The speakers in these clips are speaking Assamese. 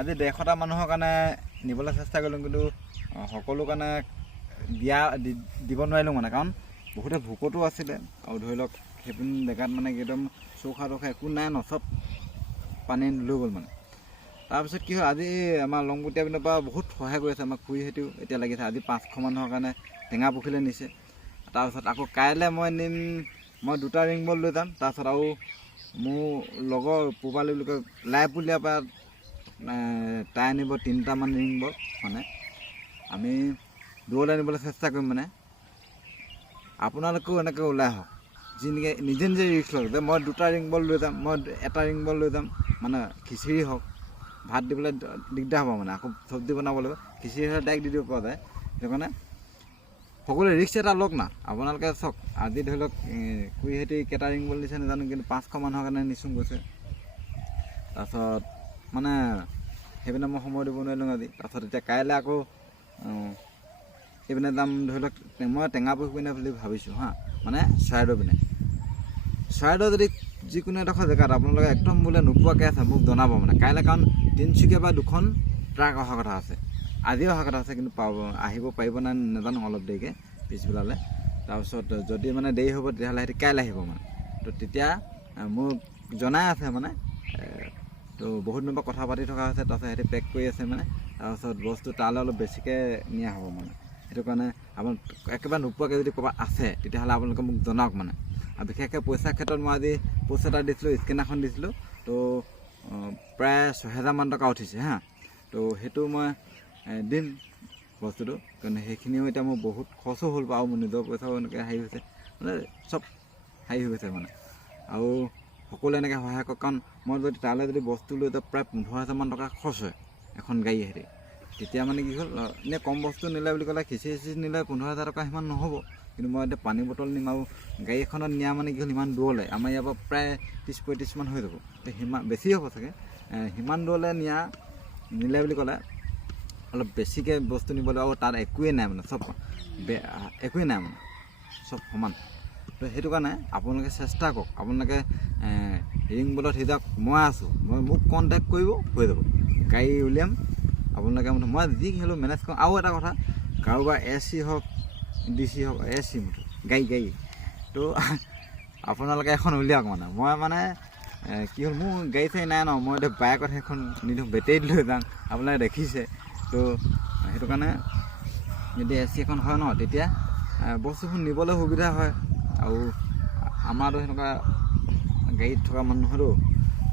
আজি 150টা মানুহৰ কাৰণে নিবলৈ চেষ্টা কৰিলোঁ, কিন্তু সকলো কাৰণে দিব নোৱাৰিলোঁ মানে, কাৰণ বহুতে ভোকতো আছিলে আৰু ধৰি লওক সেইপিনি জেগাত মানে একদম চৌখা তৌখা একো নাই ন, চব পানী লৈ গ'ল মানে। তাৰপিছত কি হয়, আজি আমাৰ লংগুটীয়া পিনৰ পৰা বহুত সহায় কৰি আছে, আমাৰ খুৰীহঁতেও এতিয়া লাগিছে। আজি 500 মানুহৰ কাৰণে টেঙা পুখুৰীলৈ নিছে। তাৰপিছত আকৌ কাইলৈ মই 2টা ৰিং বল লৈ যাম। তাৰপিছত আৰু মোৰ লগৰ পূবালী বুলি কয় লাইপুলীয়াৰ পৰা তাই আনিব 3টামান ৰিং বল। মানে আমি দূৰলৈ আনিবলৈ চেষ্টা কৰিম। মানে আপোনালোকেও এনেকৈ ওলাই আহক, নিজে ৰিস্ক লওক যে মই 2টা ৰিং বল লৈ যাম, মই 1টা ৰিং বল লৈ যাম। মানে খিচিৰি হওক, ভাত দিবলৈ দিগদাৰ হ'ব মানে, আকৌ চব্জি বনাব লাগিব। খিচিৰি হ'লে ডাইৰেক্ট দি দিব পৰা যায়। সেইটো কাৰণে সকলোৱে ৰিক্স এটা লওক না। আপোনালোকে চাওক, আজি ধৰি লওক খুৰীহঁতে কেইটা ৰিং বল দিছে নাজানো, কিন্তু 500 মানুহৰ কাৰণে নিচুং গৈছে। তাৰপিছত মানে সেইপিনে মই সময় দিব নোৱাৰিলোঁ আজি। তাৰপিছত এতিয়া কাইলৈ আকৌ এইপিনে যাম। ধৰি লওক মই টেঙাপুখুৰী পিনে বুলি ভাবিছোঁ হা, মানে চৰাইদেউ পিনে। চৰাইদেউ যদি যিকোনো এডোখৰ জেগাত আপোনালোকে একদম বোলে নোপোৱাকৈ আছে মোক জনাব মানে কাইলৈ, কাৰণ তিনিচুকীয়াৰ পৰা 2খন ট্ৰাক অহা কথা আছে, আজিও অহা কথা আছে, কিন্তু আহিব পাৰিব নাই নাজানো, অলপ দেৰিকৈ পিছবেলালৈ। তাৰপিছত যদি মানে দেৰি হ'ব তেতিয়াহ'লে সিহঁতি কাইলৈ আহিব মানে। তো তেতিয়া মোক জনাই আছে মানে, তো বহুত দিনৰ পৰা কথা পাতি থকা হৈছে। তাৰপিছত সিহঁতি পেক কৰি আছে মানে, তাৰপিছত বস্তু তালৈ অলপ বেছিকৈ নিয়া হ'ব মানে। সেইটো কাৰণে আপোনাক একেবাৰে নোপোৱাকৈ যদি ক'ৰবাত আছে তেতিয়াহ'লে আপোনালোকে মোক জনাওক মানে। আৰু বিশেষকৈ পইচাৰ ক্ষেত্ৰত মই আজি পোষ্ট এটা দিছিলোঁ, স্কেনাৰখন দিছিলোঁ। তো প্ৰায় 6000 মান টকা উঠিছে হা। তো সেইটো মই দিম বস্তুটো, কাৰণ সেইখিনিও এতিয়া মোৰ বহুত খৰচো হ'ল বাৰু, মোৰ নিজৰ পইচাও এনেকৈ হেৰি হৈছে মানে, চব হেৰি হৈ গৈছে মানে। আৰু সকলোৱে এনেকৈ সহায় কৰক, কাৰণ মই যদি তালৈ যদি বস্তু লৈ যাওঁ প্ৰায় 15000 মান টকা খৰচ হয় এখন গাড়ী হেৰি। তেতিয়া মানে কি হ'ল, এনেই কম বস্তু নিলে বুলি ক'লে খিচিৰি নিলে 15000 টকা সিমান নহ'ব, কিন্তু মই এতিয়া পানী বটল নিম আৰু গাড়ী এখনত নিয়া মানে কি হ'ল, ইমান দূৰলৈ আমাৰ ইয়াৰ পৰা প্ৰায় 30-35 মান হৈ যাব। তো সিমান বেছি হ'ব চাগে। সিমান দূৰলৈ নিলে বুলি ক'লে অলপ বেছিকৈ বস্তু নিব লাগিব, আৰু তাত একোৱেই নাই মানে, চব একোৱেই নাই মানে, চব সমান। তো সেইটো কাৰণে আপোনালোকে চেষ্টা কৰক, আপোনালোকে ৰিং বলত সিজাওক, মই আছোঁ, মোক কণ্টেক্ট কৰিব, হৈ যাব। গাড়ী উলিয়াম, আপোনালোকে মই যি হ'লেও মেনেজ কৰোঁ। আৰু এটা কথা, কাৰোবাৰ AC হওক DC হওক, AC মুঠতে গাড়ী তো আপোনালোকে এখন উলিয়াওক মানে। মই মানে কি হ'ল, মোৰ গাড়ী চাড়ী নাই ন, মই এতিয়া বাইকত সেইখন নিদিওঁ, বেটেৰীত লৈ যাওঁ, আপোনালোকে দেখিছে। তো সেইটো কাৰণে যদি AC এখন হয় ন, তেতিয়া বস্তুবোৰ নিবলৈ সুবিধা হয়। আৰু আমাৰতো সেনেকুৱা গাড়ীত থকা মানুহতো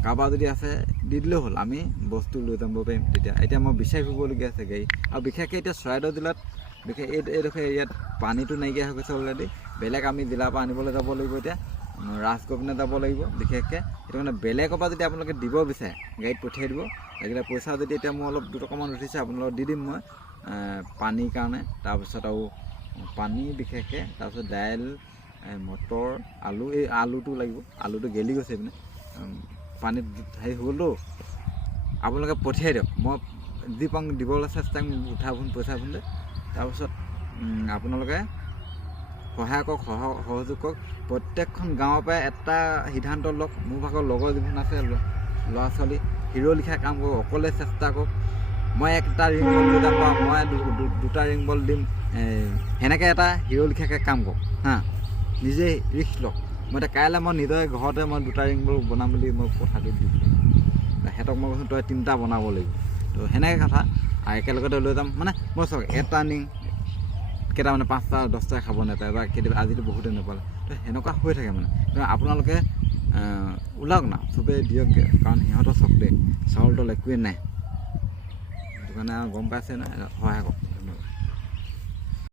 কাৰোবাৰ যদি আছে দি দিলেও হ'ল, আমি বস্তু লৈ যাব পাৰিম তেতিয়া। এতিয়া মই বিচাৰি ফুৰিবলগীয়া আছে গাড়ী, আৰু বিশেষকৈ এতিয়া চৰাইদেউ জিলাত এইডোখৰ এৰিয়াত পানীটো নাইকিয়া হৈ গৈছে অলৰেডি। বেলেগ আমি জিলাৰ পৰা আনিবলৈ যাব লাগিব, এতিয়া ৰাজগড় পিনে যাব লাগিব বিশেষকৈ। সেইটো কাৰণে বেলেগৰ পৰা যদি আপোনালোকে দিব বিচাৰে গাড়ীত পঠিয়াই দিব লাগিলে। পইচা যদি এতিয়া মোৰ অলপ 2 টকামান উঠিছে আপোনালোকক দি দিম মই পানীৰ কাৰণে। তাৰপিছত আৰু পানী বিশেষকৈ, তাৰপিছত দাইল, মটৰ, আলু, এই আলুটো লাগিব, আলুটো গেলি গৈছে এইপিনে পানীত হেৰি হ'লতো। আপোনালোকে পঠিয়াই দিয়ক, মই যি পাওঁ দিবলৈ চেষ্টা কৰিম, পইচা ভুনতে। তাৰপিছত আপোনালোকে সহায় কৰক, সহযোগ কৰক। প্ৰত্যেকখন গাঁৱৰ পৰাই এটা সিদ্ধান্ত লওক, মোৰ ভাগৰ লগৰ যিখন আছে ল'ৰা ছোৱালী, হিৰ' লিখা কাম কৰক, অকলে চেষ্টা কৰক। মই 1টা ৰিং বল লৈ যাম বা মই 2টা ৰিং বল দিম, সেনেকৈ এটা হিৰ' লিখাকৈ কাম কৰক হা। নিজেই ৰিস্ক লওক। মই এতিয়া কাইলৈ মই নিজৰ ঘৰতে মই 2টা ৰিং বল বনাম বুলি মই কথাটো দি দিলোঁ। সিহঁতক মই কৈছোঁ তই 3টা বনাব লাগিব। তো সেনেকৈ কথা, আৰু একেলগতে লৈ যাম মানে। মই চাওক, এটা নিং কেইটামানে 5টা 10টা খাব নাপায়, বা কেতিয়াবা আজিতো বহুতে নাপালে। তো সেনেকুৱা হৈ থাকে মানে। তো আপোনালোকে ওলাওক না, চবেই দিয়ক, কাৰণ সিহঁতৰ চব দেই চাউল তাউল একোৱেই নাই। সেইটো কাৰণে গম পাইছে নাই, সহায় কৰক।